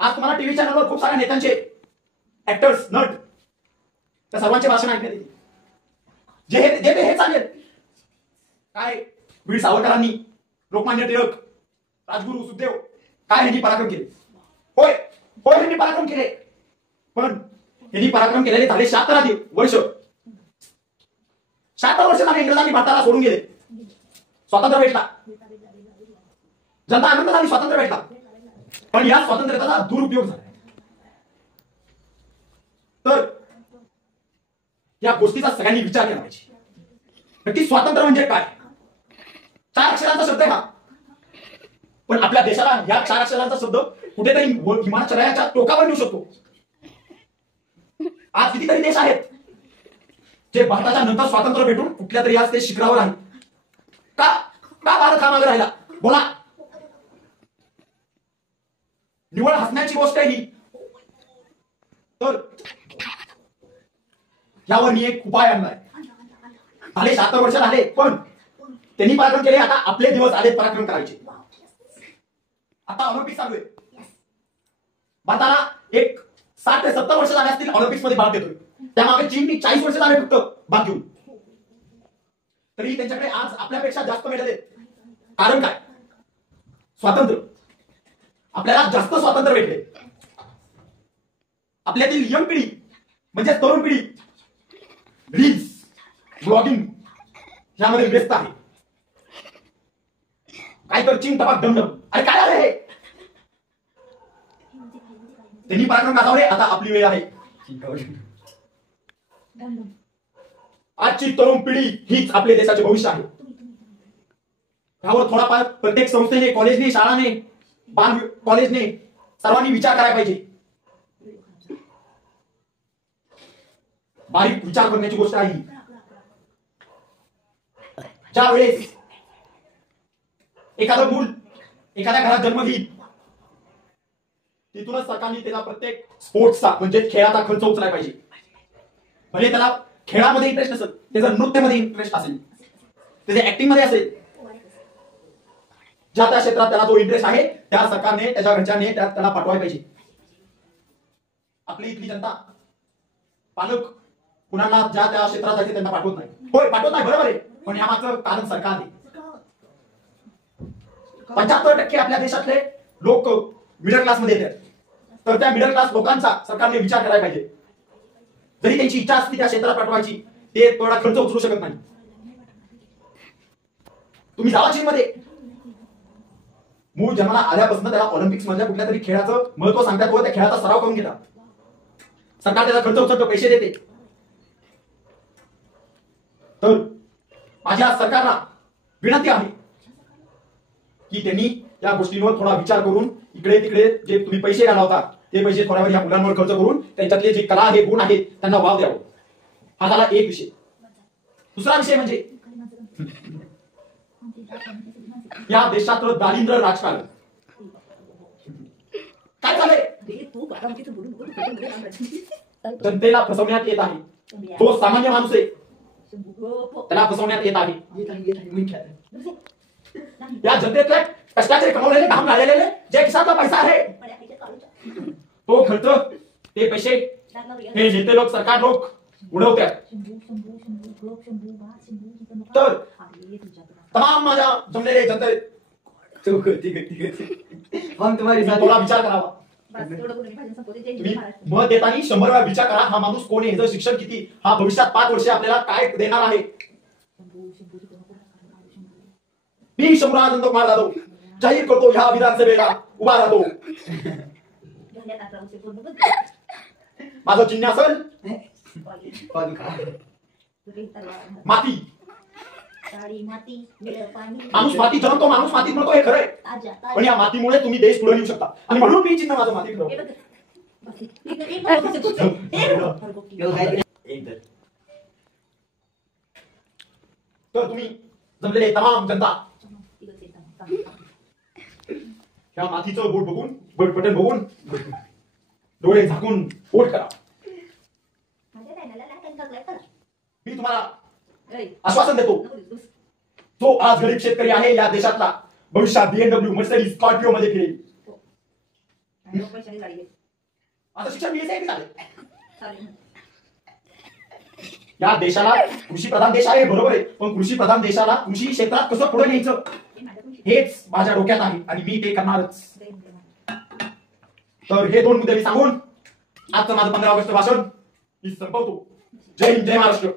आज तुम्हाला टीव्ही चॅनलवर खूप साऱ्या नेत्यांचे, ऍक्टर्स, नट, त्या सर्वांचे भाषण ऐकण्यात येते. जे हे चालेल काय वीर सावरकरांनी, लोकमान्य टिळक, राजगुरू, सुखदेव काय ह्यांनी पराक्रम केले. होय होय ह्यांनी पराक्रम केले, पण ह्यांनी पराक्रम केलेले झाले 76 वर्ष. 76 वर्ष झाले इंग्रजांनी भारताला सोडून गेले. स्वातंत्र्य भेटला, जनता आनंद झाली, स्वातंत्र्य भेटला, पण या स्वातंत्र्याचा दुरुपयोग झाला. तर या गोष्टीचा सगळ्यांनी विचार केला पाहिजे. नक्की स्वातंत्र्य म्हणजे काय? 4 अक्षरांचा शब्द आहे हा, पण आपल्या देशाला या 4 अक्षरांचा शब्द कुठेतरी हिमाचलाच्या टोकावर नेऊ शकतो. आज कितीतरी देश आहेत जे भारताच्या नंतर स्वातंत्र्य भेटून कुठल्या तरी आज ते शिखरावर आहे. का भारत हा मागे राहिला? बोला. निवड हसण्याची गोष्ट आहे ही. तर यावर मी एक उपाय आणलाय. झाले 76 वर्ष झाले, पण त्यांनी पराक्रम केले. आता आपले दिवस आले पराक्रम करायचे. आता ऑलिम्पिक चालू आहे. भारताला एक 60 ते 70 वर्ष झाले असतील ऑलिम्पिक्स मध्ये भाग देतोय. त्यामागे चीननी 40 वर्ष झाले फक्त भाग घेऊन. तरी त्यांच्याकडे आज आपल्यापेक्षा जास्त मेडल आहेत. कारण काय? स्वातंत्र्य. आपल्याला जास्त स्वातंत्र्य भेटले. आपल्यातील यंग पिढी म्हणजे तरुण पिढी रील्स, ब्लॉगिंग यामध्ये व्यस्त आहे. काय तर चिंग टपाक डमडम. अरे काय आहे हे? त्यांनी पराक्रम गाजवले. आता आपली वेळ आहे. आजची तरुण पिढी हीच आपल्या देशाचे भविष्य आहे. यावर थोडाफार प्रत्येक संस्थेने, कॉलेजने, शाळाने, बाल कॉलेजने सर्वांनी विचार करायला पाहिजे. बारीक विचार करण्याची गोष्ट आहे. ज्या वेळेस एखादं मूल एखाद्या घरात जन्म घेईल, तिथूनच सरकारने त्याला प्रत्येक स्पोर्ट्सचा म्हणजे खेळाचा खर्च उचलायला पाहिजे. भले त्याला खेळामध्ये इंटरेस्ट नसेल, त्याचा नृत्यामध्ये इंटरेस्ट असेल, त्याच्या ऍक्टिंग मध्ये असेल, ज्या त्या क्षेत्रात त्याला जो इंटरेस्ट आहे त्या सरकारने, त्याच्या घरच्यांनी त्याला पाठवायला पाहिजे. आपली इथली जनता, पालक कुणाला ज्या त्या क्षेत्रात जायचे त्यांना पाठवत नाही. होय पाठवत नाही, बरोबर आहे, पण यामागचं कारण सरकार आहे. 75% आपल्या देशातले लोक मिडल क्लास मध्ये येतात. तर त्या मिडल क्लास लोकांचा सरकारने विचार करायला पाहिजे. जरी त्यांची इच्छा असती त्या क्षेत्रात पाठवायची, ते थोडा खर्च उचलू शकत नाही. तुम्ही जावा चीनमध्ये, मूळ जन्माला आल्यापासून त्याला ऑलिम्पिक्स मधल्या कुठल्या तरी खेळाचं महत्व सांगतात व त्या खेळाचा सराव करून घेतात. सरकार त्याचा खर्च उचलतो, पैसे देते. तर माझ्या सरकारला विनंती आहे की त्यांनी या गोष्टींवर थोडा विचार करून इकडे तिकडे जे तुम्ही पैसे घालवता ते पैसे थोड्यावर या मुलांवर खर्च करून त्यांच्यातले जे कला आहे, गुण आहेत त्यांना वाव द्यावं. हा झाला एक विषय. दुसरा विषय म्हणजे या देशात दारिद्र्य राजकारण. काय झालंय? जनतेला फसवण्यात येत आहे. तो सामान्य माणूस आहे, त्याला फसवण्यात येत आहे. या जनतेतले कष्टाचे कमवलेले, घाम घाललेले जे खिशातला पैसा आहे तो खर्च, ते पैसे हे नेते लोक, सरकार लोक उडवतात. तर तमाम माझ्या जमलेले जनते थोडा विचार करावा. तुम्ही मत देताना 100 वेळा विचार करा, हा माणूस कोण आहे, ह्याचं शिक्षण किती, हा भविष्यात 5 वर्षे आपल्याला काय देणार आहे. मी शंभरानंद कुमार जाधव जाहीर करतो, ह्या विधानसभेला उभा राहतो. माझं चिन्ह असेल माती. माणूस माती जन्मतो, माणूस मातीत मरतो, हे खरंय. पण या मातीमुळे तुम्ही देश पुढे नेऊ शकता. आणि म्हणून मी चिन्ह माझं माती. तर तुम्ही जमलेले तमाम जनता ह्या मातीचं बोट बघून, बटन बघून डोळे झाकून वोट करा. मी तुम्हाला आश्वासन देतो, जो आज गरीब शेतकरी आहे या देशातला, भविष्यात BMW, मर्सिडीज, स्कॉर्पिओ मध्ये फिरेल. पैशाने गाडी घे. आता शिक्षण मिळायचं झालं. चालेल. या देशाला कृषी प्रधान देश आहे बरोबर आहे, पण कृषी प्रधान देशाला कृषी क्षेत्रात कसं पुढे न्यायचं हेच माझ्या डोक्यात आहे आणि मी ते करणारच. तर हे 2 मुद्दे मी सांगून आजचं माझं 15 ऑगस्ट भाषण मी संपवतो. जय हिंद, जय महाराष्ट्र.